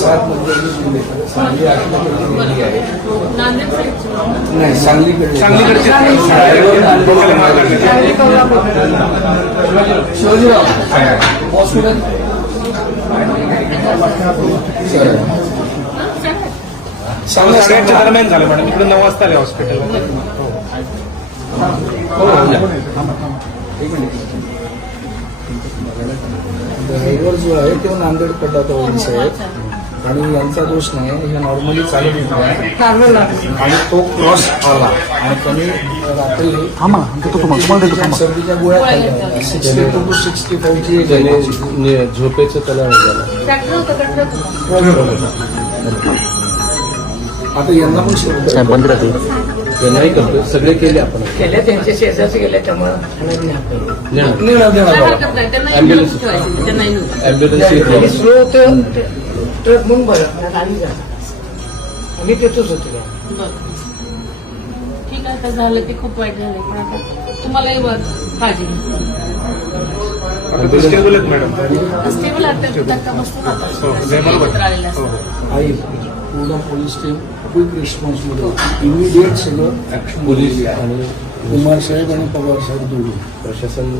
सात मुद्दे सांगली आतमध्ये आहे. नांदेड साईडचे नाही, सांगलीकडे शिवाजीराव हॉस्पिटल साडेआठच्या दरम्यान झालं मॅडम. इकडे 9 वाजता आले हॉस्पिटलमध्ये. ड्रायव्हर जो आहे तो नांदेड पडला तो साहेब, आणि यांचा दोष नाही. हे नॉर्मली चालत होता आणि तो क्रॉस आला आणि त्यांनी रात्री सर्दीच्या गोळ्या खाल्ल्या. 62 to 65 ची झोपेचं त्याला ट्रॅक्टर होतं का ट्रक होता? आता यांना पण बंद राहते ते नाही करतो. सगळे केले आपण केल्या त्यांच्या शेजारचे गेले त्यामुळे काय हरकत नाही, त्यांना ॲम्ब्युलन्स ठेवायचं, त्यांना ॲम्ब्युलन्स स्लो होतं ट्रक म्हणून बरं आणि झाला आम्ही तिथंच होतो. बरं. ठीक आहे, आता झालं ते खूप वाईट झालंय, पण आता तुम्हालाही काळजी आता स्टेबल आहेत मॅडम. स्टेबल आता धक्का बसतो बरोबर. आलेला असतो. आई पूर्ण पोलीस टीम क्विक रिस्पॉन्समध्ये होती. इमिडिएट सगळं पोलीस आणि कुमार साहेब आणि पवार साहेब दोघे प्रशासन